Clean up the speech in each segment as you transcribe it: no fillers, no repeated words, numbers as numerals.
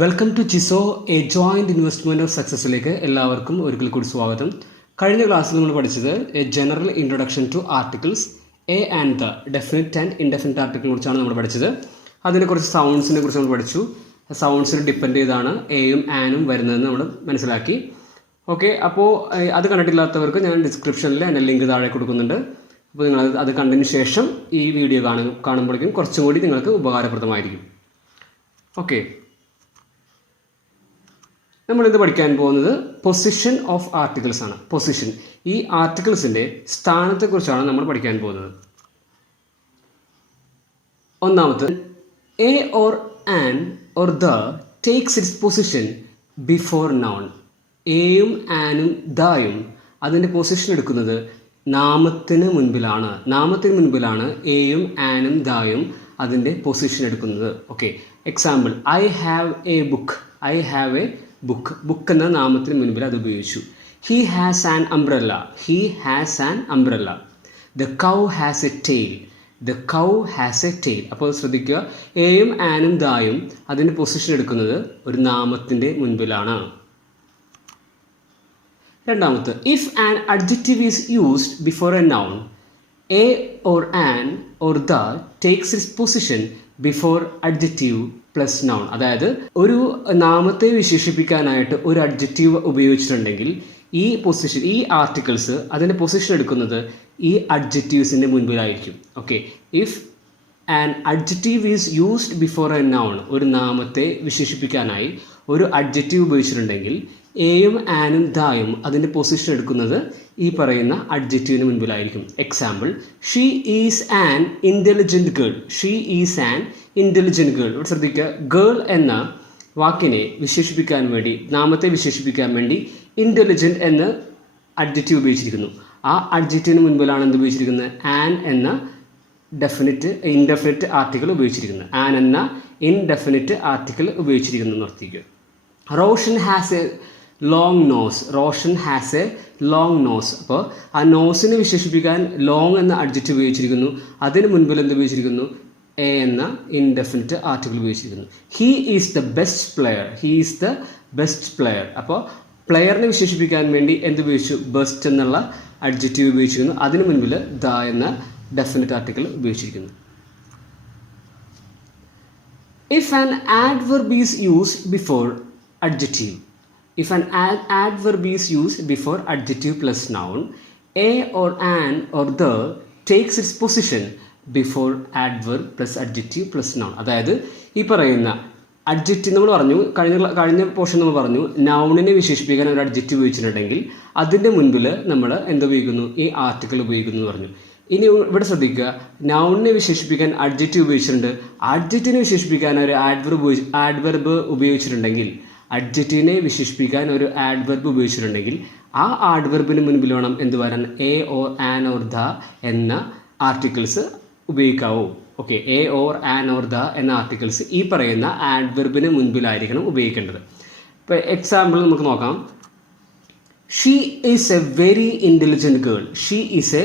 Welcome to ജിസോ a joint investment of സക്സസ്സിലേക്ക് എല്ലാവർക്കും ഒരിക്കൽ കൂടി സ്വാഗതം. കഴിഞ്ഞ ക്ലാസ്സിൽ നമ്മൾ പഠിച്ചത് a general introduction to articles a and the definite and indefinite ആർട്ടിക്കിളിനെ കുറിച്ചാണ് നമ്മൾ പഠിച്ചത്. അതിനെ കുറിച്ച് സൗണ്ട്സിനെ കുറിച്ച് നമ്മൾ പഠിച്ചു. സൗണ്ട്സിന് ഡിപ്പെൻഡ് ചെയ്താണ് എയും ആനും വരുന്നതെന്ന് നമ്മൾ മനസ്സിലാക്കി. ഓക്കെ, അപ്പോൾ അത് കണ്ടിട്ടില്ലാത്തവർക്ക് ഞാൻ ഡിസ്ക്രിപ്ഷനിൽ എൻ്റെ ലിങ്ക് താഴെ കൊടുക്കുന്നുണ്ട്. അപ്പോൾ നിങ്ങൾ അത് കണ്ടതിന് ശേഷം ഈ വീഡിയോ കാണുമ്പോഴേക്കും കുറച്ചും കൂടി നിങ്ങൾക്ക് ഉപകാരപ്രദമായിരിക്കും. ഓക്കെ, നമ്മളിത് പഠിക്കാൻ പോകുന്നത് പൊസിഷൻ ഓഫ് ആർട്ടിക്കിൾസ് ആണ്. പൊസിഷൻ, ഈ ആർട്ടിക്കിൾസിൻ്റെ സ്ഥാനത്തെക്കുറിച്ചാണ് നമ്മൾ പഠിക്കാൻ പോകുന്നത്. ഒന്നാമത്, A or an or the takes it's position before noun. എയും ആനും ദയും അതിൻ്റെ പൊസിഷൻ എടുക്കുന്നത് നാമത്തിന് മുൻപിലാണ്. നാമത്തിന് മുൻപിലാണ് എയും ആനും ദയും അതിൻ്റെ പൊസിഷൻ എടുക്കുന്നത്. Okay, example, I have a book. I have a book. Book എന്ന നാമത്തിന് മുൻപിൽ അത് ഉപയോഗിച്ചു. He has an umbrella. He has an umbrella. The cow has a tail. The cow has a tail. അപ്പോൾ ശ്രദ്ധിക്കുക, എയും ആനും ദായും അതിൻ്റെ പൊസിഷൻ എടുക്കുന്നത് ഒരു നാമത്തിൻ്റെ മുൻപിലാണ്. രണ്ടാമത്തെ, if an adjective is used before a noun, A or an or the takes it's position before adjective plus noun. അതായത് ഒരു നാമത്തെ വിശേഷിപ്പിക്കാനായിട്ട് ഒരു അഡ്ജക്റ്റീവ് ഉപയോഗിച്ചിട്ടുണ്ടെങ്കിൽ ഈ പൊസിഷൻ, ഈ ആർട്ടിക്കിൾസ് അതിൻ്റെ പൊസിഷൻ എടുക്കുന്നത് ഈ അഡ്ജക്റ്റീവ്സിൻ്റെ മുൻപിലായിരിക്കും. Okay, if an adjective is used before a noun, ഒരു നാമത്തെ വിശേഷിപ്പിക്കാനായി ഒരു അഡ്ജക്റ്റീവ് ഉപയോഗിച്ചിട്ടുണ്ടെങ്കിൽ എയും ആനും ദായും അതിൻ്റെ പൊസിഷൻ എടുക്കുന്നത് ഈ പറയുന്ന അഡ്ജക്റ്റീവിന് മുൻപിലായിരിക്കും. Example, she is an intelligent girl. She is an intelligent girl. ഇവിടെ ശ്രദ്ധിക്കുക, ഗേൾ എന്ന വാക്കിനെ വിശേഷിപ്പിക്കാൻ വേണ്ടി, നാമത്തെ വിശേഷിപ്പിക്കാൻ വേണ്ടി ഇൻ്റലിജൻറ്റ് എന്ന അഡ്ജക്റ്റീവ് ഉപയോഗിച്ചിരിക്കുന്നു. ആ അഡ്ജക്റ്റീവിന് മുൻപിലാണ് എന്ത് ഉപയോഗിച്ചിരിക്കുന്നത്? ആൻ എന്ന ഇൻഡെഫിനിറ്റ് ആർട്ടിക്കിൾ ഉപയോഗിച്ചിരിക്കുന്നത്. ആൻ എന്ന ഇൻഡെഫിനിറ്റ് ആർട്ടിക്കിൾ ഉപയോഗിച്ചിരിക്കുന്നു നിർത്തിക്കുക. Roshan has a long nose. Roshan has a long nose. അപ്പോൾ ആ നോസിനെ വിശേഷിപ്പിക്കാൻ ലോങ് എന്ന അഡ്ജക്റ്റീവ് ഉപയോഗിച്ചിരിക്കുന്നു. അതിന് മുൻപിൽ എന്ത് ഉപയോഗിച്ചിരിക്കുന്നു? എ എന്ന ഇൻഡെഫിനിറ്റ് ആർട്ടിക്കിൾ ഉപയോഗിച്ചിരിക്കുന്നു. He is the best player. He is the best player. അപ്പോൾ പ്ലെയറിനെ വിശേഷിപ്പിക്കാൻ വേണ്ടി എന്ത് ഉപയോഗിച്ചു? ബെസ്റ്റ് എന്നുള്ള അഡ്ജക്റ്റീവ് ഉപയോഗിച്ചിരിക്കുന്നു. അതിന് മുൻപിൽ ദ എന്ന ഡെഫിനിറ്റ് ആർട്ടിക്കിൾ ഉപയോഗിച്ചിരിക്കുന്നു. If an adverb is used before adjective. If an adverb is used before adjective plus noun, a or an or the takes its position before adverb plus adjective plus noun. അതായത് ഈ പറയുന്ന adjective നമ്മൾ പറഞ്ഞു, കഴിഞ്ഞ portion നമ്മൾ പറഞ്ഞു, നൗണിനെ വിശേഷിപ്പിക്കാൻ ഒരു അഡ്ജക്റ്റീവ് ഉപയോഗിച്ചിട്ടുണ്ടെങ്കിൽ അതിൻ്റെ മുൻപിൽ നമ്മൾ എന്ത് ഉപയോഗിക്കുന്നു? ഈ ആർട്ടിക്കിൾ ഉപയോഗിക്കുന്നു എന്ന് പറഞ്ഞു. ഇനി ഇവിടെ ശ്രദ്ധിക്കുക, നൗണിനെ വിശേഷിപ്പിക്കാൻ അഡ്ജക്റ്റീവ് ഉപയോഗിച്ചിട്ടുണ്ട്. അഡ്ജക്റ്റീവിനെ വിശേഷിപ്പിക്കാൻ ഒരു ആഡ്വർബ് ഉപയോഗിച്ചിട്ടുണ്ടെങ്കിൽ, അഡ്ജക്റ്റീവിനെ വിശേഷിപ്പിക്കാൻ ഒരു ആഡ്വർബ് ഉപയോഗിച്ചിട്ടുണ്ടെങ്കിൽ ആ ആഡ്വർബിന് മുൻപിൽ വേണം എന്ത് വരാൻ? A or an or the എന്ന ആർട്ടിക്കിൾസ് ഉപയോഗിക്കാവൂ. Okay, a or an or the എന്ന ആർട്ടിക്കിൾസ് ഈ പറയുന്ന ആഡ്വർബിന് മുൻപിലായിരിക്കണം ഉപയോഗിക്കേണ്ടത്. ഇപ്പോൾ എക്സാമ്പിൾ നമുക്ക് നോക്കാം. She is a very intelligent girl. She is a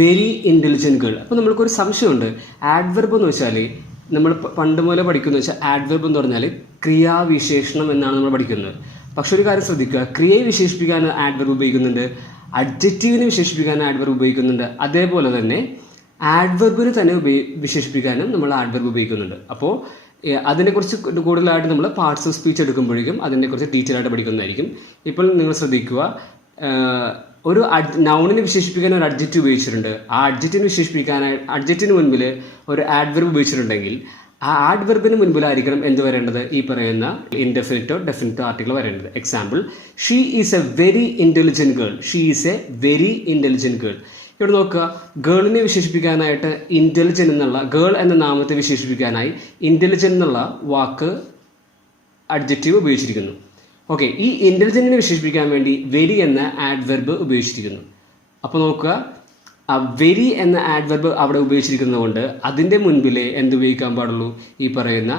very intelligent girl. അപ്പോൾ നമ്മൾക്കൊരു സംശയമുണ്ട്. ആഡ്വർബ് എന്ന് വെച്ചാൽ നമ്മൾ പണ്ട് മുതലേ പഠിക്കുന്നത് വെച്ചാൽ ആഡ്വർബ് എന്ന് പറഞ്ഞാൽ ക്രിയാവിശേഷണം എന്നാണ് നമ്മൾ പഠിക്കുന്നത്. പക്ഷെ ഒരു കാര്യം ശ്രദ്ധിക്കുക, ക്രിയയെ വിശേഷിപ്പിക്കാൻ ആഡ്വർബ് ഉപയോഗിക്കുന്നുണ്ട്, അഡ്ജക്റ്റീവിനെ വിശേഷിപ്പിക്കാൻ ആഡ്വർബ് ഉപയോഗിക്കുന്നുണ്ട്, അതേപോലെ തന്നെ ആഡ്വർബിനെ തന്നെ വിശേഷിപ്പിക്കാനും നമ്മൾ ആഡ്വർബ് ഉപയോഗിക്കുന്നുണ്ട്. അപ്പോൾ അതിനെക്കുറിച്ച് കൂടുതലായിട്ട് നമ്മൾ പാർട്സ് ഓഫ് സ്പീച്ച് എടുക്കുമ്പോഴേക്കും അതിനെക്കുറിച്ച് ഡീറ്റെയിൽ ആയിട്ട് പഠിക്കുന്നതായിരിക്കും. ഇപ്പോൾ നിങ്ങൾ ശ്രദ്ധിക്കുക, ഒരു നൗണിനെ വിശേഷിപ്പിക്കാൻ ഒരു അഡ്ജക്റ്റീവ് ഉപയോഗിച്ചിട്ടുണ്ട്. ആ അഡ്ജക്റ്റിന് മുൻപിൽ ഒരു ആഡ്വർബ് ഉപയോഗിച്ചിട്ടുണ്ടെങ്കിൽ ആ ആഡ്വർബിന് മുൻപിലായിരിക്കണം എന്ത് വരേണ്ടത്? ഈ പറയുന്ന ഇൻഡെഫിനിറ്റോ ഡെഫിനിറ്റോ ആർട്ടിക്കിൾ വരേണ്ടത്. Example, she is a very intelligent girl. She is a very intelligent girl. ഇവിടെ നോക്കുക, ഗേളിനെ വിശേഷിപ്പിക്കാനായിട്ട് ഇൻ്റലിജൻറ്റ് എന്നുള്ള, ഗേൾ എന്ന നാമത്തെ വിശേഷിപ്പിക്കാനായി ഇൻ്റലിജൻറ്റ് എന്നുള്ള വാക്ക് അഡ്ജക്റ്റീവ് ഉപയോഗിച്ചിരിക്കുന്നു. ഓക്കെ, ഈ ഇൻ്റലിജൻറ്റിനെ വിശേഷിപ്പിക്കാൻ വേണ്ടി വെരി എന്ന ആഡ്വർബ് ഉപയോഗിച്ചിരിക്കുന്നു. അപ്പോൾ നോക്കുക, ആ വെരി എന്ന ആഡ്വർബ് അവിടെ ഉപയോഗിച്ചിരിക്കുന്നത് കൊണ്ട് അതിൻ്റെ മുൻപിൽ എന്ത് ഉപയോഗിക്കാൻ പാടുള്ളൂ? ഈ പറയുന്ന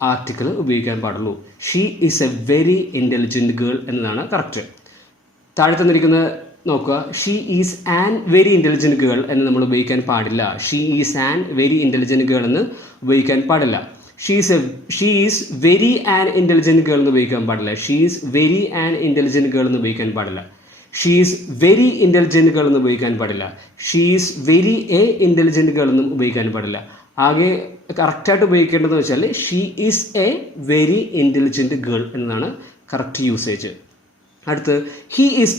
ആർട്ടിക്കിൾ ഉപയോഗിക്കാൻ പാടുള്ളൂ. She is a very intelligent girl എന്നതാണ് കറക്റ്റ്. താഴെ തന്നിരിക്കുന്നത് നോക്കുക, she is an very intelligent girl എന്ന് നമ്മൾ ഉപയോഗിക്കാൻ പാടില്ല. She is an very intelligent girl എന്ന് ഉപയോഗിക്കാൻ പാടില്ല. She is very and intelligent girl എന്ന് ഉപയോഗിക്കാൻ പാടില്ല. She is very and intelligent girl എന്ന് ഉപയോഗിക്കാൻ പാടില്ല. She is very intelligent girl എന്ന് ഉപയോഗിക്കാൻ പാടില്ല. She is very A intelligent girl എന്നും ഉപയോഗിക്കാൻ പാടില്ല. ആകെ കറക്റ്റായിട്ട് ഉപയോഗിക്കേണ്ടതെന്ന് വെച്ചാൽ she is a very intelligent girl എന്നതാണ് കറക്റ്റ് യൂസേജ്. അടുത്ത് he is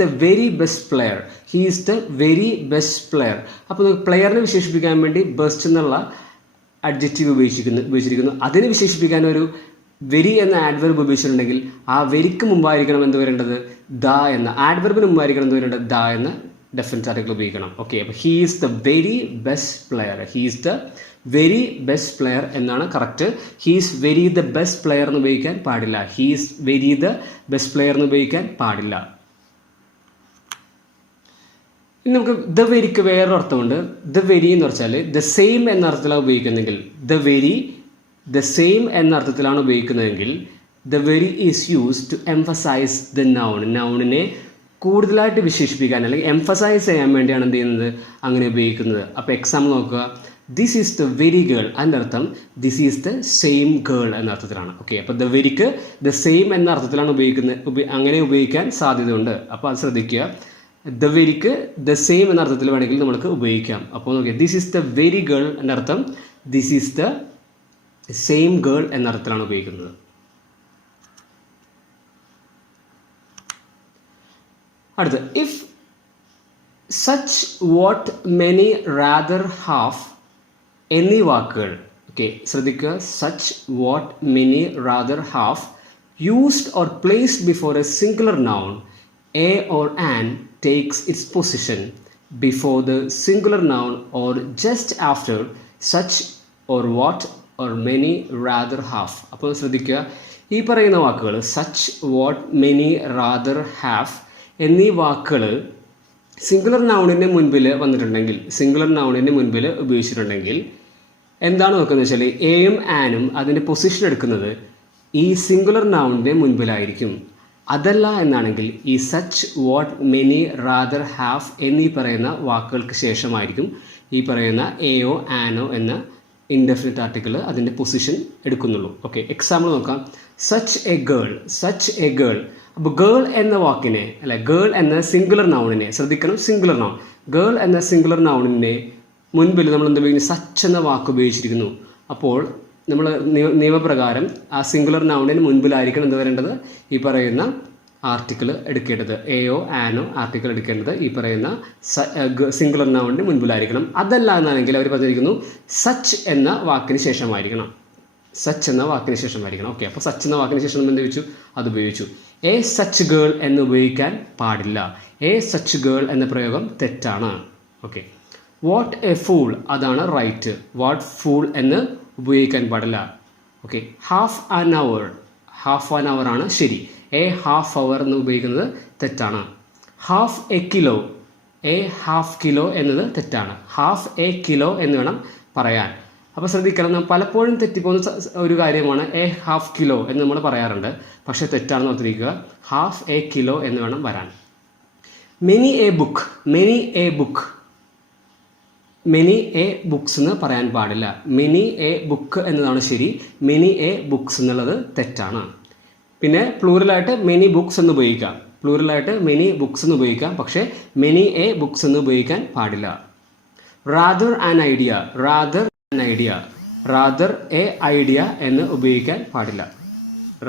the very best player. He is the very best player. അപ്പോൾ പ്ലെയറിനെ വിശേഷിപ്പിക്കാൻ വേണ്ടി ബെസ്റ്റ് എന്നുള്ള അഡ്ജക്റ്റീവ് ഉപയോഗിച്ചിരിക്കുന്നു. അതിനെ വിശേഷിപ്പിക്കാൻ ഒരു വെരി എന്ന ആഡ്വർബ് ഉപയോഗിച്ചിട്ടുണ്ടെങ്കിൽ ആ വെരിക്ക് മുമ്പായിരിക്കണം എന്ത് വരേണ്ടത്? ദ എന്ന ആഡ്വർബിന് മുമ്പായിരിക്കണം എന്ത് വരേണ്ടത്? ദ എന്ന ഡെഫിനറ്റ് ആർട്ടിക്കിൾ ഉപയോഗിക്കണം. ഓക്കെ, അപ്പോൾ he is the very best player. He is the very best player എന്നാണ് correct. He is very the best player എന്ന് ഉപയോഗിക്കാൻ പാടില്ല. He is very the best player എന്ന് ഉപയോഗിക്കാൻ പാടില്ല. ഇനി നമുക്ക് ദ വെരിക്ക് വേറൊരു അർത്ഥമുണ്ട്. ദ വെരി എന്ന് വെച്ചാൽ ദ സെയിം എന്ന അർത്ഥത്തിലാണ് ഉപയോഗിക്കുന്നതെങ്കിൽ, ദ സെയിം എന്ന അർത്ഥത്തിലാണ് ഉപയോഗിക്കുന്നതെങ്കിൽ the very is use to emphasize the noun. നൗണിനെ കൂടുതലായിട്ട് വിശേഷിപ്പിക്കാൻ അല്ലെങ്കിൽ എംഫസൈസ് ചെയ്യാൻ വേണ്ടിയാണ് എന്ത് ചെയ്യുന്നത്, അങ്ങനെ ഉപയോഗിക്കുന്നത്. അപ്പോൾ എക്സാമ്പിൾ നോക്കുക. This is the very girl, അതിൻ്റെ അർത്ഥം this is the same girl എന്ന അർത്ഥത്തിലാണ്. ഓക്കെ, അപ്പോൾ ദ വെരിക്ക് ദ സെയിം എന്ന അർത്ഥത്തിലാണ് ഉപയോഗിക്കുന്നത്. അങ്ങനെ ഉപയോഗിക്കാൻ സാധ്യതയുണ്ട്. അപ്പോൾ അത് ശ്രദ്ധിക്കുക. ദ വെരിക്ക് ദ സെയിം എന്ന അർത്ഥത്തിൽ വേണമെങ്കിൽ നമുക്ക് ഉപയോഗിക്കാം. അപ്പോൾ നോക്കിയാൽ this is the very girl എന്ന അർത്ഥം this is the same girl എന്ന അർത്ഥത്തിലാണ് ഉപയോഗിക്കുന്നത്. അടുത്ത് if such, what, many, rather, half എന്നീ വാക്കുകൾ, ഓക്കെ ശ്രദ്ധിക്കുക, such, what, many, rather, half used or placed before a singular noun A or an takes its position before the singular noun or just after such or what or many, rather, half. അപ്പോൾ ശ്രദ്ധിക്കുക, ഈ പറയുന്ന വാക്കുകൾ such, what, many, rather, half എന്നീ വാക്കുകൾ singular നൗണിൻ്റെ മുൻപിൽ വന്നിട്ടുണ്ടെങ്കിൽ, singular നൗണിൻ്റെ മുൻപിൽ ഉപയോഗിച്ചിട്ടുണ്ടെങ്കിൽ എന്താണ് നോക്കുന്നത് വെച്ചാൽ എയും ആനും അതിൻ്റെ പൊസിഷൻ എടുക്കുന്നത് ഈ സിംഗുലർ നൗണിൻ്റെ മുൻപിലായിരിക്കും. അതല്ല എന്നാണെങ്കിൽ ഈ such, what, many, rather, half എന്നീ പറയുന്ന വാക്കുകൾക്ക് ശേഷമായിരിക്കും ഈ പറയുന്ന എയോ ആനോ എന്ന ഇൻഡെഫിനിറ്റ് ആർട്ടിക്കിൾ അതിൻ്റെ പൊസിഷൻ എടുക്കുന്നുള്ളൂ. ഓക്കെ, എക്സാമ്പിൾ നോക്കാം. Such A girl, such A girl. അപ്പോൾ ഗേൾ എന്ന വാക്കിനെ അല്ലെ, ഗേൾ എന്ന സിംഗുലർ നൗണിനെ ശ്രദ്ധിക്കണം, സിംഗുലർ നൗൺ, ഗേൾ എന്ന സിംഗുലർ നൗണിൻ്റെ മുൻപിൽ നമ്മൾ എന്താ ഉപയോഗിക്കുന്നത്, സച്ച് എന്ന വാക്ക് ഉപയോഗിച്ചിരിക്കുന്നു. അപ്പോൾ നമ്മൾ നിയമപ്രകാരം ആ സിംഗുലർ നൗണിന് മുൻപിലായിരിക്കണം എന്ത് വരേണ്ടത്, ഈ പറയുന്ന ആർട്ടിക്കിൾ എടുക്കേണ്ടത്, എയോ ആനോ ആർട്ടിക്കിൾ എടുക്കേണ്ടത് ഈ പറയുന്ന സിംഗുലർ നൗണിന് മുൻപിലായിരിക്കണം. അതല്ല എന്നാണെങ്കിൽ അവർ പറഞ്ഞിരിക്കുന്നു സച്ച് എന്ന വാക്കിന് ശേഷമായിരിക്കണം, സച്ച് എന്ന വാക്കിന് ശേഷമായിരിക്കണം. ഓക്കെ, അപ്പോൾ സച്ച് എന്ന വാക്കിന് ശേഷം എന്ത് ഉപയോഗിച്ചു, അത് ഉപയോഗിച്ചു. എ സച്ച് ഗേൾ എന്ന് ഉപയോഗിക്കാൻ പാടില്ല. എ സച്ച് ഗേൾ എന്ന പ്രയോഗം തെറ്റാണ്. ഓക്കെ, വാട്ട് എ ഫൂൾ അതാണ് റൈറ്റ്. വാട്ട് ഫൂൾ എന്ന് ഉപയോഗിക്കാൻ പാടില്ല. Okay, half an hour, half an hour ആണ് ശരി. എ ഹാഫ് അവർ എന്ന് ഉപയോഗിക്കുന്നത് തെറ്റാണ്. Half A kilo, A half kilo എന്നത് തെറ്റാണ്. ഹാഫ് എ കിലോ എന്ന് വേണം പറയാൻ. അപ്പോൾ ശ്രദ്ധിക്കണം, നാം പലപ്പോഴും തെറ്റിപ്പോകുന്ന ഒരു കാര്യമാണ് എ ഹാഫ് കിലോ എന്ന് നമ്മൾ പറയാറുണ്ട്, പക്ഷേ തെറ്റാണെന്ന് ഓർത്തിരിക്കുക. ഹാഫ് എ കിലോ എന്ന് വേണം വരാൻ. Many A book, many A book, many A books എന്ന് പറയാൻ പാടില്ല. മെനി എ ബുക്ക് എന്നതാണ് ശരി, മെനി എ ബുക്സ് എന്നുള്ളത് തെറ്റാണ്. പിന്നെ പ്ലൂറലായിട്ട് മെനി ബുക്സ് എന്ന് ഉപയോഗിക്കാം, പ്ലൂറലായിട്ട് മെനി ബുക്സ് എന്ന് ഉപയോഗിക്കാം, പക്ഷേ മെനി എ ബുക്സ് എന്ന് ഉപയോഗിക്കാൻ പാടില്ല. Rather an idea, rather an idea, rather A idea എന്ന് ഉപയോഗിക്കാൻ പാടില്ല.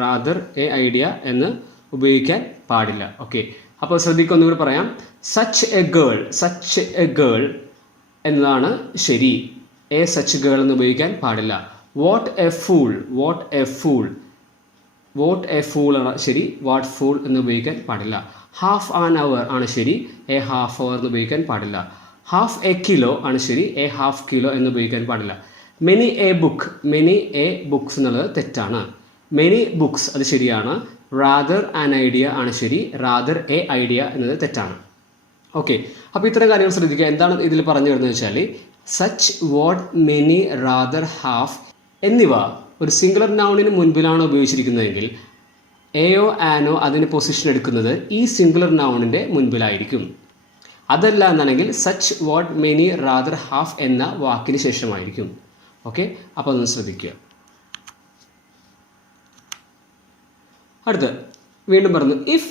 റാദർ എ ഐഡിയ എന്ന് ഉപയോഗിക്കാൻ പാടില്ല. ഓക്കെ, അപ്പോൾ ശ്രദ്ധിക്കൊന്നുകൂടി പറയാം. Such A girl, such A girl എന്നതാണ് ശരി. എ സച്ച് ഗേൾ എന്ന് ഉപയോഗിക്കാൻ പാടില്ല. What A fool, what A fool, what A fool ആണ് ശരി. വാട്ട് ഫൂൾ എന്ന് ഉപയോഗിക്കാൻ പാടില്ല. ഹാഫ് ആൻ അവർ ആണ് ശരി. എ ഹാഫ് അവർ എന്ന് ഉപയോഗിക്കാൻ പാടില്ല. ഹാഫ് എ കിലോ ആണ് ശരി. എ ഹാഫ് കിലോ എന്ന് ഉപയോഗിക്കാൻ പാടില്ല. Many A book, many A books എന്നുള്ളത് തെറ്റാണ്. മെനി ബുക്സ് അത് ശരിയാണ്. റാദർ ആൻ ഐഡിയ ആണ് ശരി. റാദർ എ ഐഡിയ എന്നത് തെറ്റാണ്. ഓക്കെ, അപ്പോൾ ഇത്തരം കാര്യങ്ങൾ ശ്രദ്ധിക്കുക. എന്താണ് ഇതിൽ പറഞ്ഞു വരുന്നത് വെച്ചാൽ such, what, many, rather, half എന്നിവ ഒരു സിംഗുലർ നൗണിന് മുൻപിലാണ് ഉപയോഗിച്ചിരിക്കുന്നതെങ്കിൽ എയോ ആനോ അതിന് പൊസിഷൻ എടുക്കുന്നത് ഈ സിംഗുലർ നൗണിൻ്റെ മുൻപിലായിരിക്കും. അതല്ല എന്നാണെങ്കിൽ such, what, many, rather, half എന്ന വാക്കിന് ശേഷമായിരിക്കും. ഓക്കെ, അപ്പോൾ അതൊന്ന് ശ്രദ്ധിക്കുക. അടുത്ത് വീണ്ടും പറഞ്ഞു, if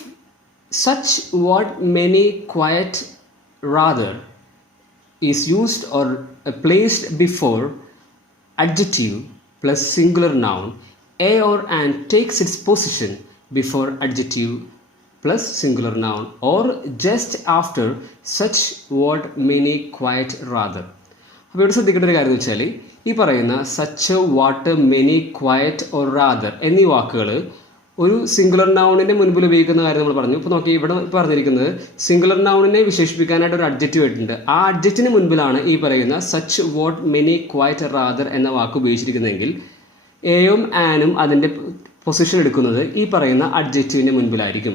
such what many quiet rather is used or placed before adjective plus singular noun, a or an takes its position before adjective plus singular noun or just after such word many quite rather. അപ്പോൾ ഇവിടെ ശ്രദ്ധിക്കേണ്ട ഒരു കാര്യം എന്ന് വെച്ചാൽ ഈ പറയുന്ന such what many quiet or rather എന്നീ വാക്കുകൾ ഒരു സിംഗുലർ നൗണിൻ്റെ മുൻപിൽ ഉപയോഗിക്കുന്ന കാര്യം നമ്മൾ പറഞ്ഞു. ഇപ്പോൾ നോക്കി, ഇവിടെ പറഞ്ഞിരിക്കുന്നത് സിംഗുലർ നൗണിനെ വിശേഷിപ്പിക്കാനായിട്ട് ഒരു അഡ്ജക്റ്റീവ് ആയിട്ടുണ്ട്. ആ അഡ്ജക്റ്റിന് മുൻപിലാണ് ഈ പറയുന്ന such what many quiet rather എന്ന വാക്ക് ഉപയോഗിച്ചിരിക്കുന്നതെങ്കിൽ എയും ആനും അതിൻ്റെ പൊസിഷൻ എടുക്കുന്നത് ഈ പറയുന്ന അഡ്ജക്റ്റീവിന് മുൻപിലായിരിക്കും.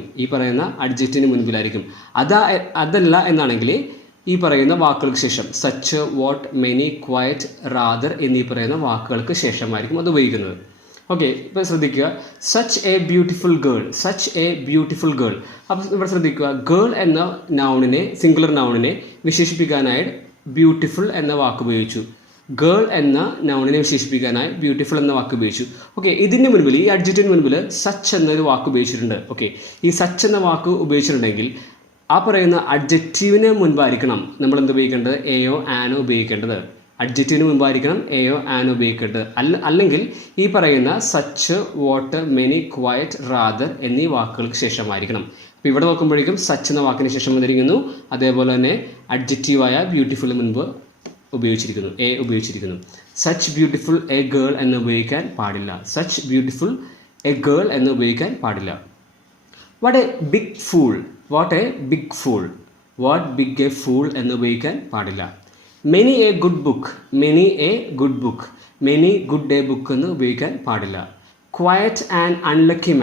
അതല്ല എന്നാണെങ്കിൽ ഈ പറയുന്ന വാക്കുകൾക്ക് ശേഷം such what many quiet rather എന്നീ പറയുന്ന വാക്കുകൾക്ക് ശേഷമായിരിക്കും അത് ഉപയോഗിക്കുന്നത്. ഓക്കെ, ഇപ്പോൾ ശ്രദ്ധിക്കുക, സച്ച് എ ബ്യൂട്ടിഫുൾ ഗേൾ. അപ്പോൾ ഇവിടെ ശ്രദ്ധിക്കുക, ഗേൾ എന്ന നൗണിനെ, സിംഗുലർ നൗണിനെ വിശേഷിപ്പിക്കാനായി ബ്യൂട്ടിഫുൾ എന്ന വാക്ക് ഉപയോഗിച്ചു. ഗേൾ എന്ന നൗണിനെ വിശേഷിപ്പിക്കാനായി ബ്യൂട്ടിഫുൾ എന്ന വാക്ക് ഉപയോഗിച്ചു. ഓക്കെ, ഇതിൻ്റെ മുൻപിൽ, ഈ അഡ്ജക്റ്റിന് മുൻപിൽ സച്ച് എന്നൊരു വാക്ക് ഉപയോഗിച്ചിട്ടുണ്ട്. ഓക്കെ, ഈ സച്ച് എന്ന വാക്ക് ഉപയോഗിച്ചിട്ടുണ്ടെങ്കിൽ ആ പറയുന്ന അഡ്ജക്റ്റീവിന് മുൻപായിരിക്കണം നമ്മൾ എന്ത് ഉപയോഗിക്കേണ്ടത്? എയോ ആനോ ഉപയോഗിക്കേണ്ടത്. അഡ്ജക്റ്റീവിന് മുമ്പായിരിക്കണം എയോ ആനോ ഉപയോഗിക്കേണ്ടത്. അല്ലെങ്കിൽ ഈ പറയുന്ന such what many quiet rather എന്നീ വാക്കുകൾക്ക് ശേഷമായിരിക്കണം. അപ്പോൾ ഇവിടെ നോക്കുമ്പോഴേക്കും സച്ച് എന്ന വാക്കിന് ശേഷം വന്നിരിക്കുന്നു. അതേപോലെ തന്നെ അഡ്ജക്റ്റീവായ ബ്യൂട്ടിഫുൾ മുൻപ് ഉപയോഗിച്ചിരിക്കുന്നു, എ ഉപയോഗിച്ചിരിക്കുന്നു. സച്ച് ബ്യൂട്ടിഫുൾ എ ഗേൾ എന്ന് ഉപയോഗിക്കാൻ പാടില്ല. വാട്ട് എ ബിഗ് ഫൂൾ എന്ന് ഉപയോഗിക്കാൻ പാടില്ല. Many A good book many good A book എന്ന് ഉപയോഗിക്കാൻ പാടില്ല. Quiet and unlucky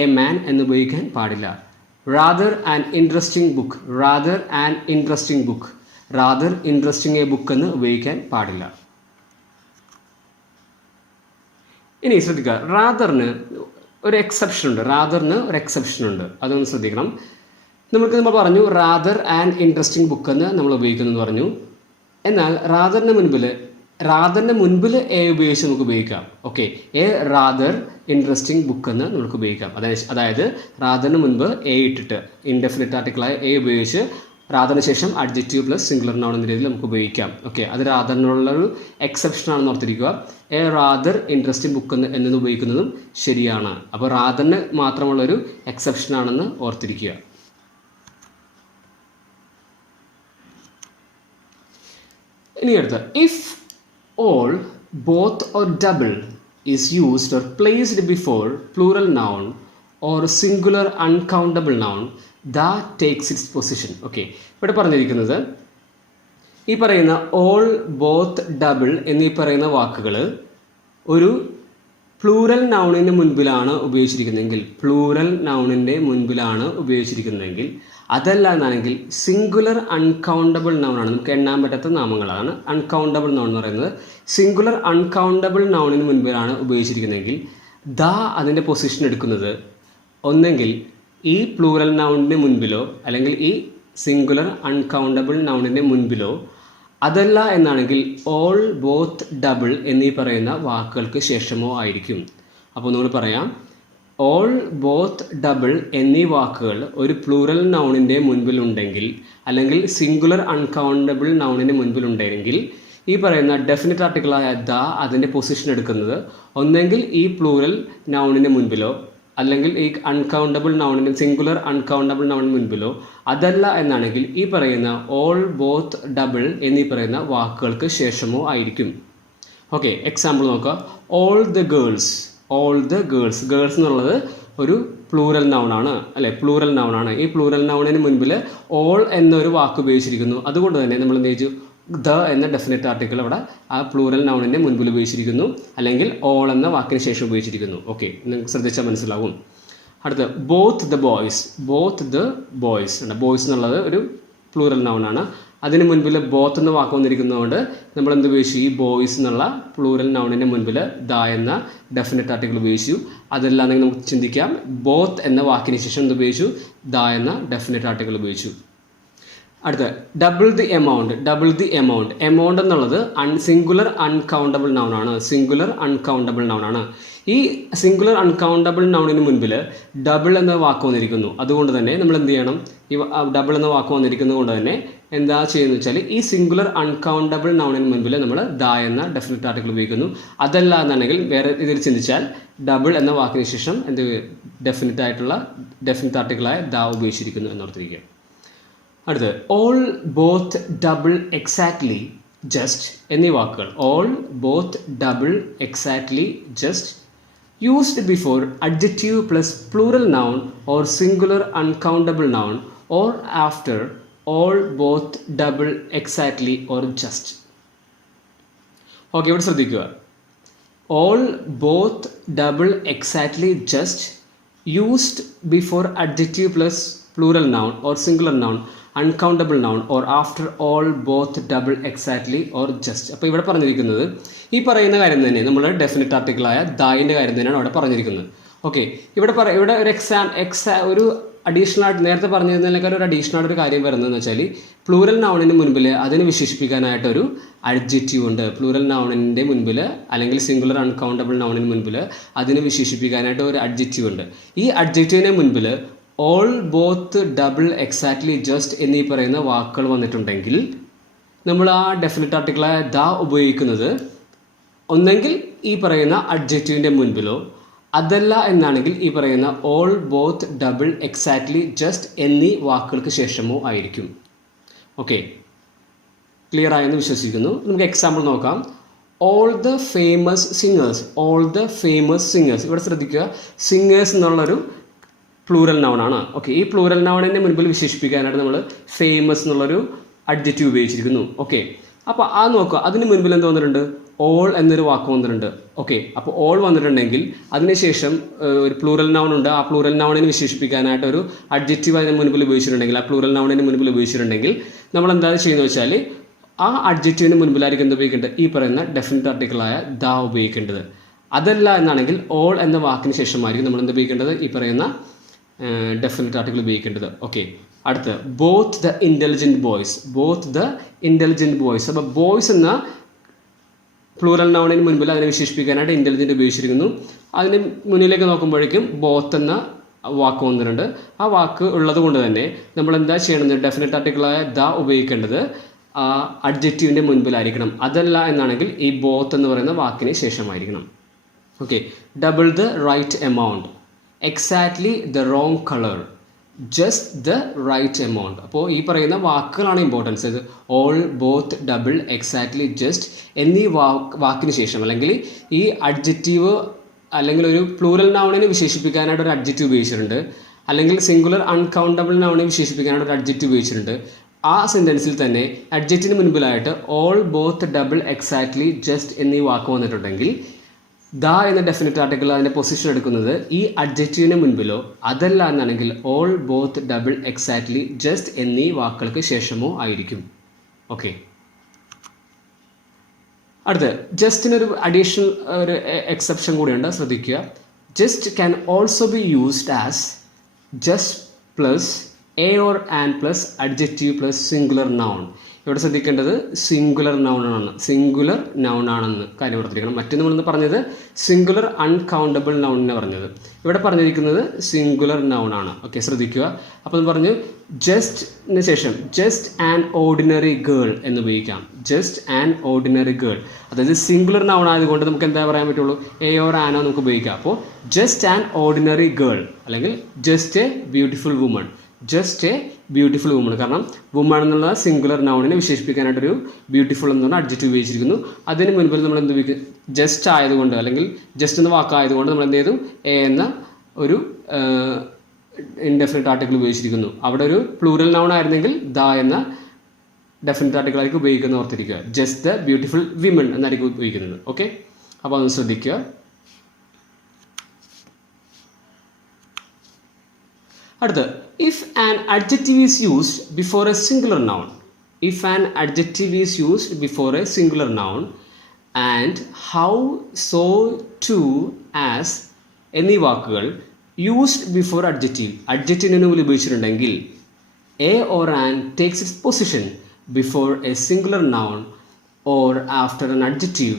a man എന്ന് ഉപയോഗിക്കാൻ പാടില്ല. Rather and interesting A book എന്ന് ഉപയോഗിക്കാൻ പാടില്ല. ഇനി ശ്രദ്ധിക്കുക, റാദറിന് ഒരു എക്സെപ്ഷൻ ഉണ്ട്. അതൊന്ന് ശ്രദ്ധിക്കണം. നമ്മൾ പറഞ്ഞു റാദർ ആൻഡ് ഇൻട്രസ്റ്റിംഗ് ബുക്ക് എന്ന് നമ്മൾ ഉപയോഗിക്കുന്നു പറഞ്ഞു. എന്നാൽ റാദറിന് മുൻപിൽ എ ഉപയോഗിച്ച് നമുക്ക് ഉപയോഗിക്കാം. Okay, A rather interesting book എന്ന് നമുക്ക് ഉപയോഗിക്കാം. അതായത് റാദറിന് മുൻപ് എ ഇട്ടിട്ട് ഇൻഡെഫിനിറ്റ് ആർട്ടിക്കിളായ എ ഉപയോഗിച്ച് റാദറിന് ശേഷം അഡ്ജക്റ്റീവ് പ്ലസ് സിംഗുലർ നൗൺ എന്ന രീതിയിൽ നമുക്ക് ഉപയോഗിക്കാം. ഓക്കെ, അത് റാദറിനുള്ളൊരു എക്സെപ്ഷൻ ആണെന്ന് ഓർത്തിരിക്കുക. എ റാദർ ഇൻട്രസ്റ്റിംഗ് ബുക്ക് എന്ന് ഉപയോഗിക്കുന്നതും ശരിയാണ്. അപ്പോൾ റാദറിന് മാത്രമുള്ളൊരു എക്സെപ്ഷൻ ആണെന്ന് ഓർത്തിരിക്കുക. ഇനി അടുത്ത, if all, both or double is used or placed before plural noun or singular uncountable noun that takes it's position. Okay, ഇവിടെ പറഞ്ഞിരിക്കുന്നത് ഈ പറയുന്ന ഓൾ, ബോത്ത്, ഡബിൾ എന്നീ പറയുന്ന വാക്കുകൾ ഒരു പ്ലൂറൽ നൗണിന് മുൻപിലാണ് ഉപയോഗിച്ചിരിക്കുന്നതെങ്കിൽ അതല്ല എന്നാണെങ്കിൽ സിംഗുലർ അൺകൗണ്ടബിൾ നൗണാണ്, നമുക്ക് എണ്ണാൻ പറ്റാത്ത നാമങ്ങളാണ് അൺകൗണ്ടബിൾ നൗൺ എന്ന് പറയുന്നത്. സിംഗുലർ അൺകൗണ്ടബിൾ നൗണിന് മുൻപിലാണ് ഉപയോഗിച്ചിരിക്കുന്നതെങ്കിൽ അതിൻ്റെ പൊസിഷൻ എടുക്കുന്നത് ഒന്നെങ്കിൽ ഈ പ്ലൂറൽ നൗണിന് മുൻപിലോ അല്ലെങ്കിൽ ഈ സിംഗുലർ അൺകൗണ്ടബിൾ നൗണിൻ്റെ മുൻപിലോ, അതല്ല എന്നാണെങ്കിൽ ഓൾ, ബോത്ത്, ഡബിൾ എന്നീ പറയുന്ന വാക്കുകൾക്ക് ശേഷമോ ആയിരിക്കും. അപ്പോൾ നമ്മൾ പറയാം, ഓൾ, ബോത്ത്, ഡബിൾ എന്നീ വാക്കുകൾ ഒരു പ്ലൂറൽ നൗണിൻ്റെ മുൻപിലുണ്ടെങ്കിൽ അല്ലെങ്കിൽ സിംഗുലർ അൺകൗണ്ടബിൾ നൗണിന് മുൻപിലുണ്ടെങ്കിൽ ഈ പറയുന്ന ഡെഫിനിറ്റ് ആർട്ടിക്കിളായ അതിൻ്റെ പൊസിഷൻ എടുക്കുന്നത് ഒന്നെങ്കിൽ ഈ പ്ലൂറൽ നൗണിന് മുൻപിലോ അല്ലെങ്കിൽ ഈ സിംഗുലർ അൺകൗണ്ടബിൾ നൗണിന് മുൻപിലോ, അതല്ല എന്നാണെങ്കിൽ ഈ പറയുന്ന ഓൾ, ബോത്ത്, ഡബിൾ എന്നീ പറയുന്ന വാക്കുകൾക്ക് ശേഷമോ ആയിരിക്കും. ഓക്കെ, എക്സാമ്പിൾ നോക്കുക. ഓൾ ദ ഗേൾസ് എന്നുള്ളത് ഒരു പ്ലൂറൽ നൗണാണ് അല്ലേ, ഈ പ്ലൂറൽ നൗണിന് മുൻപിൽ ഓൾ എന്നൊരു വാക്ക് ഉപയോഗിച്ചിരിക്കുന്നു. അതുകൊണ്ട് തന്നെ നമ്മൾ എന്ത് ചെയ്തു, എന്ന ഡെഫിനറ്റ് ആർട്ടിക്കിൾ അവിടെ ആ പ്ലൂറൽ നൗണിൻ്റെ മുൻപിൽ ഉപയോഗിച്ചിരിക്കുന്നു, അല്ലെങ്കിൽ ഓൾ എന്ന വാക്കിന് ശേഷം ഉപയോഗിച്ചിരിക്കുന്നു. ഓക്കെ, നിങ്ങൾക്ക് ശ്രദ്ധിച്ചാൽ മനസ്സിലാവും. അടുത്ത, ബോത്ത് ദ ബോയ്സ് എന്നുള്ളത് ഒരു പ്ലൂറൽ നൗണാണ്. അതിന് മുൻപിൽ ബോത്ത് എന്ന വാക്ക് വന്നിരിക്കുന്നതുകൊണ്ട് നമ്മൾ എന്ത് ഉപയോഗിച്ചു, ഈ ബോയ്സ് എന്നുള്ള പ്ലൂറൽ നൗണിൻ്റെ മുൻപിൽ എന്ന ഡെഫിനറ്റ് ആർട്ടിക്കിൾ ഉപയോഗിച്ചു. അതല്ലാന്നെങ്കിൽ നമുക്ക് ചിന്തിക്കാം, ബോത്ത് എന്ന വാക്കിന് ശേഷം എന്ത് ഉപയോഗിച്ചു, എന്ന ഡെഫിനറ്റ് ആർട്ടിക്കിൾ ഉപയോഗിച്ചു. അടുത്ത ഡബിൾ ദി എമൗണ്ട് എന്നുള്ളത് സിംഗുലർ അൺകൗണ്ടബിൾ നൗൺ ആണ്. ഈ സിംഗുലർ അൺകൗണ്ടബിൾ നൗണിന് മുൻപിൽ ഡബിൾ എന്ന വാക്ക് വന്നിരിക്കുന്നു. അതുകൊണ്ട് തന്നെ നമ്മൾ എന്ത് ചെയ്യണം? ഈ ഡബിൾ എന്ന വാക്ക് വന്നിരിക്കുന്നത് കൊണ്ട് തന്നെ എന്താ ചെയ്യുന്നത് വെച്ചാൽ ഈ സിംഗുലർ അൺകൗണ്ടബിൾ നൗണിന് മുൻപിൽ നമ്മൾ ദ എന്ന ഡെഫിനിറ്റ് ആർട്ടിക്കിൾ ഉപയോഗിക്കുന്നു. അതല്ല എന്നാണെങ്കിൽ വേറെ ഇതിൽ ചിന്തിച്ചാൽ ഡബിൾ എന്ന വാക്കിന് ശേഷം എന്ത് ഡെഫിനിറ്റ് ആർട്ടിക്കിളായ ദ ഉപയോഗിച്ചിരിക്കുന്നു എന്നോർത്തിരിക്കുക. അടുത്ത് all, both, double, exactly, just എന്നീ വാക്കുകൾ all, both, double, exactly, just used before adjective plus plural noun or singular uncountable noun or after all, both, double, exactly or just. Okay, ഇവിടെ ശ്രദ്ധിക്കുക. All, both, double, exactly, just used before adjective plus plural noun or singular noun, uncountable noun or after all, both, double, exactly or just. അപ്പോൾ ഇവിടെ പറഞ്ഞിരിക്കുന്നത് ഈ പറയുന്ന കാര്യം തന്നെ നമ്മൾ ഡെഫിനിറ്റ് ആർട്ടിക്കിളായ ദായിൻ്റെ കാര്യം തന്നെയാണ് അവിടെ പറഞ്ഞിരിക്കുന്നത്. ഓക്കെ, ഇവിടെ ഒരു അഡീഷണൽ ആയിട്ട് നേരത്തെ പറഞ്ഞിരുന്നതിനേക്കാൾ ഒരു അഡീഷണൽ ആയിട്ട് ഒരു കാര്യം വരുന്നതെന്ന് വെച്ചാൽ പ്ലൂറൽ നൗണിന് മുൻപിൽ അതിന് വിശേഷിപ്പിക്കാനായിട്ടൊരു അഡ്ജക്റ്റീവ് ഉണ്ട്. പ്ലൂറൽ നൗണിൻ്റെ മുൻപിൽ അല്ലെങ്കിൽ സിംഗുലർ അൺകൗണ്ടബിൾ നൗണിന് മുൻപിൽ അതിന് വിശേഷിപ്പിക്കാനായിട്ട് ഒരു അഡ്ജക്റ്റീവ് ഉണ്ട്. ഈ അഡ്ജക്റ്റീവിന് മുൻപിൽ all, both, double, exactly, just എന്നീ പറയുന്ന വാക്കുകൾ വന്നിട്ടുണ്ടെങ്കിൽ നമ്മൾ ആ ഡെഫിനിറ്റ് ആർട്ടിക്കിളായ ദ ഉപയോഗിക്കുന്നത് ഒന്നെങ്കിൽ ഈ പറയുന്ന അഡ്ജക്റ്റീവിൻ്റെ മുൻപിലോ അതല്ല എന്നാണെങ്കിൽ ഈ പറയുന്ന all, both, double, exactly, just എന്നീ വാക്കുകൾക്ക് ശേഷമോ ആയിരിക്കും. ഓക്കെ, ക്ലിയർ ആയെന്ന് വിശ്വസിക്കുന്നു. നമുക്ക് എക്സാമ്പിൾ നോക്കാം. All the famous singers. ഇവിടെ ശ്രദ്ധിക്കുക, സിംഗേഴ്സ് എന്നുള്ളൊരു പ്ലൂറൽ നൗണാണ്. ഓക്കെ, ഈ പ്ലൂറൽ നൗണിനെ മുൻപിൽ വിശേഷിപ്പിക്കാനായിട്ട് നമ്മൾ ഫേമസ് എന്നുള്ളൊരു അഡ്ജക്റ്റീവ് ഉപയോഗിച്ചിരിക്കുന്നു. ഓക്കെ, അപ്പോൾ ആ നോക്കുക, അതിന് മുൻപിൽ എന്ത് വന്നിട്ടുണ്ട്? ഓൾ എന്നൊരു വാക്ക് വന്നിട്ടുണ്ട്. ഓക്കെ, അപ്പോൾ ഓൾ വന്നിട്ടുണ്ടെങ്കിൽ അതിനുശേഷം ഒരു പ്ലൂറൽ നൗൺ ഉണ്ട്. ആ പ്ലൂറൽ നൗണിനെ വിശേഷിപ്പിക്കാനായിട്ട് ഒരു അഡ്ജക്റ്റീവ് അതിന് മുൻപിൽ ഉപയോഗിച്ചിട്ടുണ്ടെങ്കിൽ, ആ പ്ലൂറൽ നൗണിന് മുൻപിൽ ഉപയോഗിച്ചിട്ടുണ്ടെങ്കിൽ നമ്മൾ എന്താ ചെയ്യുന്നത് വെച്ചാൽ ആ അഡ്ജക്റ്റീവിന് മുൻപിലായിരിക്കും എന്ത് ഉപയോഗിക്കേണ്ടത്? ഈ പറയുന്ന ഡെഫിനിറ്റ് ആർട്ടിക്കിളായ ദ ഉപയോഗിക്കേണ്ടത്. അതല്ല എന്നാണെങ്കിൽ ഓൾ എന്ന വാക്കിന് ശേഷമായിരിക്കും നമ്മൾ എന്ത് ഉപയോഗിക്കേണ്ടത്? ഈ പറയുന്ന ഡെഫിനിറ്റ് ആർട്ടിക്കിൾ ഉപയോഗിക്കേണ്ടത്. ഓക്കെ, അടുത്ത് ബോത്ത് ദ ഇൻ്റലിജൻറ്റ് ബോയ്സ്. അപ്പോൾ ബോയ്സ് എന്ന പ്ലൂറൽ നൗണിന് മുൻപിൽ അതിനെ വിശേഷിപ്പിക്കാനായിട്ട് ഇൻ്റലിജൻറ്റ് ഉപയോഗിച്ചിരിക്കുന്നു. അതിന് മുന്നിലേക്ക് നോക്കുമ്പോഴേക്കും ബോത്ത് എന്ന വാക്ക് വന്നിട്ടുണ്ട്. ആ വാക്ക് ഉള്ളത് കൊണ്ട് തന്നെ നമ്മൾ എന്താ ചെയ്യണമെന്ന് ഡെഫിനിറ്റ് ആർട്ടിക്കിളായ ദ ഉപയോഗിക്കേണ്ടത് ആ അഡ്ജക്റ്റീവിൻ്റെ മുൻപിലായിരിക്കണം. അതല്ല എന്നാണെങ്കിൽ ഈ ബോത്ത് എന്ന് പറയുന്ന വാക്കിന് ശേഷമായിരിക്കണം. Okay, double the right amount, exactly the wrong colour, just the right amount. അപ്പോൾ ഈ പറയുന്ന വാക്കുകളാണ് ഇമ്പോർട്ടൻസ്. ഇത് all, both, double, exactly, just എന്നീ വാക്കിന് ശേഷം അല്ലെങ്കിൽ ഈ അഡ്ജക്റ്റീവ് അല്ലെങ്കിൽ ഒരു പ്ലൂറൽ നൗണിനെ വിശേഷിപ്പിക്കാനായിട്ട് ഒരു അഡ്ജക്റ്റീവ് ഉപയോഗിച്ചിട്ടുണ്ട്, അല്ലെങ്കിൽ സിംഗുലർ അൺകൗണ്ടബിൾ നൗണിനെ വിശേഷിപ്പിക്കാനായിട്ട് ഒരു അഡ്ജക്റ്റീവ് ഉപയോഗിച്ചിട്ടുണ്ട്. ആ സെൻറ്റൻസിൽ തന്നെ അഡ്ജക്റ്റിന് മുൻപിലായിട്ട് all, both, double, exactly, just എന്നീ വാക്ക് വന്നിട്ടുണ്ടെങ്കിൽ ദ എന്ന ഡെഫിനിറ്റ് ആർട്ടിക്കിൾ അതിൻ്റെ പൊസിഷൻ എടുക്കുന്നത് ഈ അഡ്ജക്റ്റീവിന് മുൻപിലോ അതല്ല എന്നാണെങ്കിൽ all, both, double, exactly, just എന്നീ വാക്കുകൾക്ക് ശേഷമോ ആയിരിക്കും. ഓക്കെ, അടുത്ത് ജസ്റ്റിനൊരു അഡീഷണൽ ഒരു എക്സെപ്ഷൻ കൂടിയുണ്ട്, ശ്രദ്ധിക്കുക. Just can also be used as just plus A or an plus adjective plus singular noun. ഇവിടെ ശ്രദ്ധിക്കേണ്ടത് സിംഗുലർ നൗൺ ആണെന്ന് കാര്യം ഓർത്തിരിക്കണം. മറ്റൊന്ന് നമ്മളെന്ന് പറഞ്ഞത് സിംഗുലർ അൺകൗണ്ടബിൾ നൗണിനെ പറഞ്ഞത്. ഇവിടെ പറഞ്ഞിരിക്കുന്നത് സിംഗുലർ നൗൺ ആണ്. ഓക്കെ, ശ്രദ്ധിക്കുക. അപ്പോൾ പറഞ്ഞു ജസ്റ്റിന് ശേഷം ജസ്റ്റ് ആൻ ഓർഡിനറി ഗേൾ എന്ന് ഉപയോഗിക്കാം. ജസ്റ്റ് ആൻ ഓർഡിനറി ഗേൾ, അതായത് സിംഗുലർ നൗൺ ആയതുകൊണ്ട് നമുക്ക് എന്താ പറയാൻ പറ്റുള്ളൂ? എ ഓർ ആനോ നമുക്ക് ഉപയോഗിക്കാം. അപ്പോൾ ജസ്റ്റ് ആൻ ഓർഡിനറി ഗേൾ അല്ലെങ്കിൽ ജസ്റ്റ് എ ബ്യൂട്ടിഫുൾ വുമൺ. കാരണം വുമൺ എന്നുള്ള സിംഗുലർ നൗണിനെ വിശേഷിപ്പിക്കാനായിട്ടൊരു ബ്യൂട്ടിഫുൾ എന്ന് പറഞ്ഞ അഡ്ജക്റ്റീവ് ഉപയോഗിച്ചിരിക്കുന്നു. അതിന് മുൻപിൽ നമ്മൾ എന്ത് ഉപയോഗിക്കും? ജസ്റ്റ് ആയതുകൊണ്ട് അല്ലെങ്കിൽ ജസ്റ്റ് എന്ന വാക്കായതുകൊണ്ട് നമ്മൾ എന്ത് ചെയ്തു? എ എന്ന ഒരു ഇൻഡെഫിനിറ്റ് ആർട്ടിക്കിൾ ഉപയോഗിച്ചിരിക്കുന്നു. അവിടെ ഒരു പ്ലൂറൽ നൗൺ ആയിരുന്നെങ്കിൽ ദ എന്ന ഡെഫിനിറ്റ് ആർട്ടിക്കിൾ ആയിരിക്കും ഉപയോഗിക്കുന്നത് ഓർത്തിരിക്കുക. ജസ്റ്റ് ദ ബ്യൂട്ടിഫുൾ വിമൺ എന്നായിരിക്കും ഉപയോഗിക്കുന്നത്. ഓക്കെ, അപ്പോൾ അതൊന്ന് ശ്രദ്ധിക്കുക. അടുത്ത് if an adjective is used before a singular noun and how, so, too, as എന്നീ വാക്കുകൾ യൂസ്ഡ് ബിഫോർ അഡ്ജക്റ്റീവിന് മുമ്പിൽ ഉപയോഗിച്ചിട്ടുണ്ടെങ്കിൽ a or an takes its position before a singular noun or after an adjective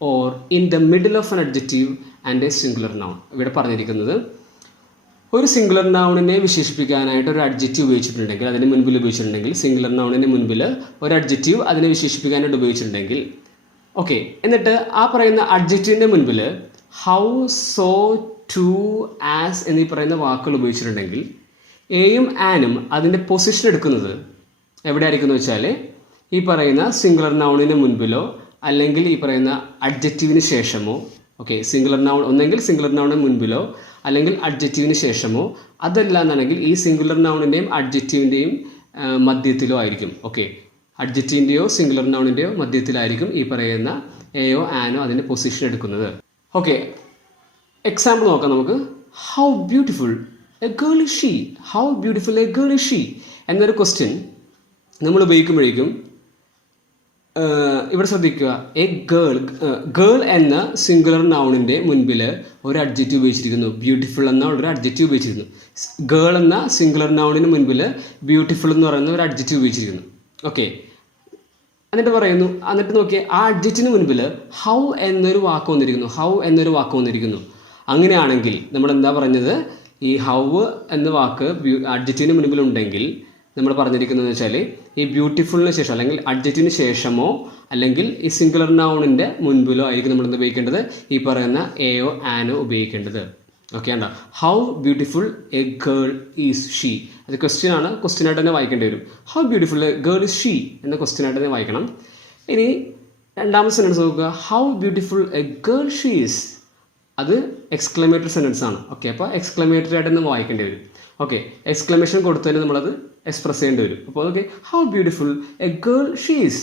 or in the middle of an adjective and a singular noun. ഇവിടെ പറഞ്ഞിരിക്കുന്നത് ഒരു singular നൗണിനെ വിശേഷിപ്പിക്കാനായിട്ട് ഒരു adjective ഉപയോഗിച്ചിട്ടുണ്ടെങ്കിൽ, അതിന് മുൻപിൽ ഉപയോഗിച്ചിട്ടുണ്ടെങ്കിൽ, സിംഗുലർ നൗണിന് മുൻപിൽ ഒരു അഡ്ജക്റ്റീവ് അതിനെ വിശേഷിപ്പിക്കാനായിട്ട് ഉപയോഗിച്ചിട്ടുണ്ടെങ്കിൽ, ഓക്കെ, എന്നിട്ട് ആ പറയുന്ന അഡ്ജക്റ്റീവിൻ്റെ മുൻപിൽ ഹൗ, സോ, ടു, ആസ് എന്നീ പറയുന്ന വാക്കുകൾ ഉപയോഗിച്ചിട്ടുണ്ടെങ്കിൽ എയും ആനും അതിൻ്റെ പൊസിഷൻ എടുക്കുന്നത് എവിടെ ആയിരിക്കും എന്ന് വെച്ചാൽ ഈ പറയുന്ന സിംഗുലർ നൗണിന് മുൻപിലോ അല്ലെങ്കിൽ ഈ പറയുന്ന അഡ്ജക്റ്റീവിന് ശേഷമോ, ഓക്കെ, സിംഗുലർ നൗൺ ഒന്നെങ്കിൽ സിംഗുലർ നൗണിന് മുൻപിലോ അല്ലെങ്കിൽ അഡ്ജക്റ്റീവിന് ശേഷമോ, അതല്ല എന്നാണെങ്കിൽ ഈ സിംഗുലർ നൗണിൻ്റെയും അഡ്ജക്റ്റീവിൻ്റെയും മധ്യത്തിലോ ആയിരിക്കും. ഓക്കെ, അഡ്ജക്റ്റീവിൻ്റെയോ സിംഗുലർ നൗണിൻ്റെയോ മധ്യത്തിലായിരിക്കും ഈ പറയുന്ന എയോ ആനോ അതിൻ്റെ പൊസിഷൻ എടുക്കുന്നത്. ഓക്കെ, എക്സാമ്പിൾ നോക്കാം നമുക്ക്. How beautiful a girl is she. How beautiful a girl is she എന്നൊരു ക്വസ്റ്റ്യൻ നമ്മൾ ഉപയോഗിക്കുമ്പോഴേക്കും ഇവിടെ ശ്രദ്ധിക്കുക, എ ഗേൾ, ഗേൾ എന്ന സിംഗുലർ നൗണിൻ്റെ മുൻപിൽ ഒരു അഡ്ജക്റ്റീവ് ഉപയോഗിച്ചിരിക്കുന്നു. ബ്യൂട്ടിഫുൾ എന്ന ഒരു അഡ്ജക്റ്റീവ് ഉപയോഗിച്ചിരിക്കുന്നു. ഗേൾ എന്ന സിംഗുലർ നൗണിന് മുൻപിൽ ബ്യൂട്ടിഫുൾ എന്ന് പറയുന്ന ഒരു അഡ്ജക്റ്റീവ് ഉപയോഗിച്ചിരിക്കുന്നു. ഓക്കെ, എന്നിട്ട് നോക്കിയേ, ആ അഡ്ജക്റ്റിന് മുൻപിൽ ഹൗ എന്നൊരു വാക്ക് വന്നിരിക്കുന്നു. ഹൗ എന്നൊരു വാക്ക് വന്നിരിക്കുന്നു. അങ്ങനെയാണെങ്കിൽ നമ്മൾ എന്താ പറഞ്ഞത്, ഈ ഹൗ എന്ന വാക്ക് അഡ്ജക്റ്റിന് മുൻപിലുണ്ടെങ്കിൽ നമ്മൾ പറഞ്ഞിരിക്കുന്നതെന്ന് വെച്ചാൽ ഈ ബ്യൂട്ടിഫുള്ളിന് ശേഷം അല്ലെങ്കിൽ അഡ്ജക്റ്റിന് ശേഷമോ അല്ലെങ്കിൽ ഈ സിംഗുലർ നൗണിൻ്റെ മുൻപിലോ ആയിരിക്കും നമ്മൾ എന്ത് ഉപയോഗിക്കേണ്ടത്, ഈ പറയുന്ന എയോ ആനോ ഉപയോഗിക്കേണ്ടത്. ഓക്കെ, ഉണ്ടോ? How beautiful a girl is she. അത് ക്വസ്റ്റ്യൻ ആണ്, ക്വസ്റ്റ്യൻ ആയിട്ട് തന്നെ വായിക്കേണ്ടി വരും. How beautiful a girl is she എന്ന ക്വസ്റ്റ്യൻ ആയിട്ട് തന്നെ വായിക്കണം. ഇനി രണ്ടാമത്തെ സെൻറ്റൻസ് നോക്കുക, how beautiful a girl she is. അത് എക്സ്ക്ലമേറ്ററി സെൻറ്റൻസ് ആണ്. ഓക്കെ, അപ്പോൾ എക്സ്ക്ലമേറ്ററി ആയിട്ട് തന്നെ വായിക്കേണ്ടി വരും. ഓക്കെ, എക്സ്ക്ലമേഷൻ കൊടുത്തതിന് നമ്മളത് എക്സ്പ്രസ് ചെയ്യേണ്ടി വരും. അപ്പോൾ okay, how beautiful a girl she is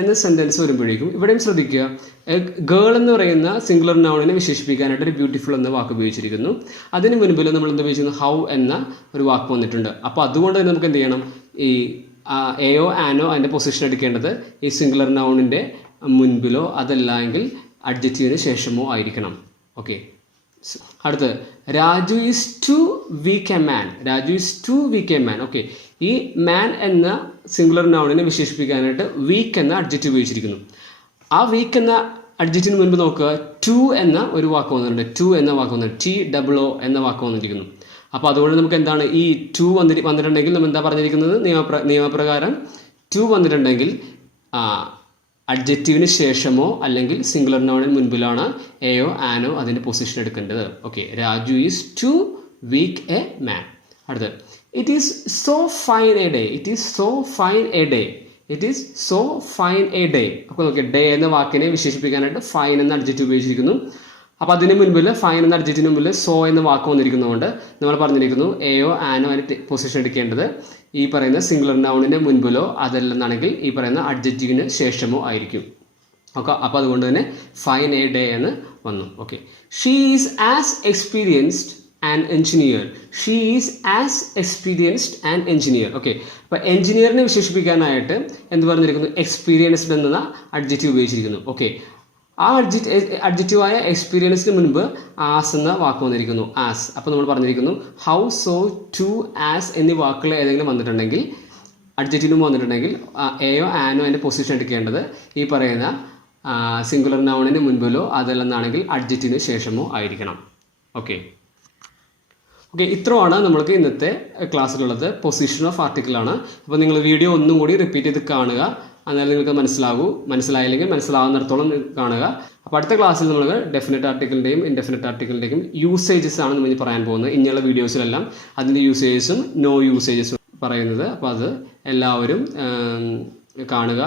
എന്ന സെൻറ്റൻസ് വരുമ്പോഴേക്കും ഇവിടെയും ശ്രദ്ധിക്കുക, ഗേൾ എന്ന് പറയുന്ന സിംഗുലർ നൗണിനെ വിശേഷിപ്പിക്കാനായിട്ട് ഒരു ബ്യൂട്ടിഫുൾ എന്ന വാക്ക് ഉപയോഗിച്ചിരിക്കുന്നു. അതിന് മുൻപിൽ നമ്മൾ എന്ത് ഉപയോഗിച്ചിരുന്നു, ഹൗ എന്ന ഒരു വാക്ക് വന്നിട്ടുണ്ട്. അപ്പോൾ അതുകൊണ്ട് തന്നെ നമുക്ക് എന്ത് ചെയ്യണം, ഈ എയോ ആനോ അതിൻ്റെ പൊസിഷൻ എടുക്കേണ്ടത് ഈ സിംഗുലർ നൗണിൻ്റെ മുൻപിലോ അതല്ല എങ്കിൽ അഡ്ജക്റ്റീവിന് ശേഷമോ ആയിരിക്കണം. ഓക്കെ, അടുത്ത് Raju is too weak a man. Raju is too weak a man. Okay, ഈ മാൻ എന്ന സിംഗുലർ നൗണിനെ വിശേഷിപ്പിക്കാനായിട്ട് വീക്ക് എന്ന അഡ്ജക്റ്റീവ് ഉപയോഗിച്ചിരിക്കുന്നു. ആ വീക്ക് എന്ന അഡ്ജക്റ്റിന് മുൻപ് നോക്കുക, ടു എന്ന ഒരു വാക്ക് വന്നിട്ടുണ്ട്. ടു എന്ന വാക്ക് വന്നിട്ടുണ്ട്. TOO എന്ന വാക്ക് വന്നിരിക്കുന്നു. അപ്പോൾ അതുകൊണ്ട് നമുക്ക് എന്താണ്, ഈ ടു വന്നിട്ടുണ്ടെങ്കിൽ നമ്മൾ എന്താ പറഞ്ഞിരിക്കുന്നത്, നിയമപ്രകാരം ടു വന്നിട്ടുണ്ടെങ്കിൽ അഡ്ജക്റ്റീവിന് ശേഷമോ അല്ലെങ്കിൽ സിംഗുലർ നൗണിന് മുൻപിലാണ് എയോ ആനോ അതിൻ്റെ പൊസിഷൻ എടുക്കേണ്ടത്. Okay, Raju is too weak a man. അടുത്ത്, it is so fine a day. It is so fine a day. It is so fine a day. അപ്പോൾ നോക്കിയ ഡേ എന്ന വാക്കിനെ വിശേഷിപ്പിക്കാനായിട്ട് ഫൈൻ എന്ന അഡ്ജക്റ്റീവ് ഉപയോഗിച്ചിരിക്കുന്നു. അപ്പോൾ അതിന് മുൻപിൽ ഫൈൻ എന്ന അഡ്ജക്റ്റിന് മുമ്പിൽ സോ എന്ന വാക്ക് വന്നിരിക്കുന്നതുകൊണ്ട് നമ്മൾ പറഞ്ഞിരിക്കുന്നു എയോ ആനോ അതിന് പൊസിഷൻ എടുക്കേണ്ടത് ഈ പറയുന്ന സിംഗുലർ നൗണിന് മുൻപിലോ അതല്ലെന്നാണെങ്കിൽ ഈ പറയുന്ന അഡ്ജക്റ്റീവിന് ശേഷമോ ആയിരിക്കും. ഓക്കെ, അപ്പോൾ അതുകൊണ്ട് തന്നെ ഫൈൻ എ ഡേ എന്ന് വന്നു. Okay, she is as experienced and engineer. She is as experienced and engineer. Okay, അപ്പോൾ എഞ്ചിനീയറിനെ വിശേഷിപ്പിക്കാനായിട്ട് എന്ത് പറഞ്ഞിരിക്കുന്നു, എക്സ്പീരിയൻസ്ഡ് എന്ന അഡ്ജക്റ്റീവ് ഉപയോഗിച്ചിരിക്കുന്നു. ഓക്കെ, ആ അഡ്ജക്റ്റീവായ എക്സ്പീരിയൻസിന് മുൻപ് ആസ് എന്ന വാക്ക് വന്നിരിക്കുന്നു. ആസ്. അപ്പോൾ നമ്മൾ പറഞ്ഞിരിക്കുന്നു ഹൗ, സോ, ടു, ആസ് എന്നീ വാക്കുകൾ ഏതെങ്കിലും വന്നിട്ടുണ്ടെങ്കിൽ അഡ്ജക്റ്റീവിനും വന്നിട്ടുണ്ടെങ്കിൽ എയോ ആനോ അതിൻ്റെ പൊസിഷൻ എടുക്കേണ്ടത് ഈ പറയുന്ന സിംഗുലർ നൗണിന് മുൻപിലോ അതല്ലെന്നാണെങ്കിൽ അഡ്ജക്റ്റീവിന് ശേഷമോ ആയിരിക്കണം. ഓക്കെ, ഇത്രയാണ് നമ്മൾക്ക് ഇന്നത്തെ ക്ലാസ്സിലുള്ളത്. Position of ആർട്ടിക്കിളാണ്. അപ്പോൾ നിങ്ങൾ വീഡിയോ ഒന്നും കൂടി റിപ്പീറ്റ് ചെയ്ത് കാണുക, എന്നാലും നിങ്ങൾക്ക് മനസ്സിലായില്ലെങ്കിൽ മനസ്സിലാവുന്നിടത്തോളം കാണുക. അപ്പോൾ അടുത്ത ക്ലാസ്സിൽ നമ്മൾ ഡെഫിനറ്റ് ആർട്ടിക്കിളിൻ്റെയും ഇൻഡെഫിനറ്റ് ആർട്ടിക്കിളിൻ്റെയും യൂസേജസ് ആണ് നമ്മൾ പറയാൻ പോകുന്നത്. ഇനിയുള്ള വീഡിയോസിലെല്ലാം അതിൻ്റെ യൂസേജസും നോ യൂസേജസും പറയുന്നത്. അപ്പോൾ അത് എല്ലാവരും കാണുക.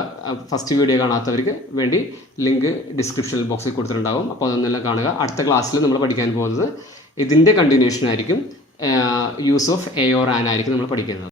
ഫസ്റ്റ് വീഡിയോ കാണാത്തവർക്ക് വേണ്ടി ലിങ്ക് ഡിസ്ക്രിപ്ഷൻ ബോക്സിൽ കൊടുത്തിട്ടുണ്ടാകും. അപ്പോൾ അതൊന്നെല്ലാം കാണുക. അടുത്ത ക്ലാസ്സിൽ നമ്മൾ പഠിക്കാൻ പോകുന്നത് ഇതിൻ്റെ കണ്ടിന്യൂഷൻ ആയിരിക്കും. Use of A or an ആയിരിക്കും നമ്മൾ പഠിക്കുന്നത്.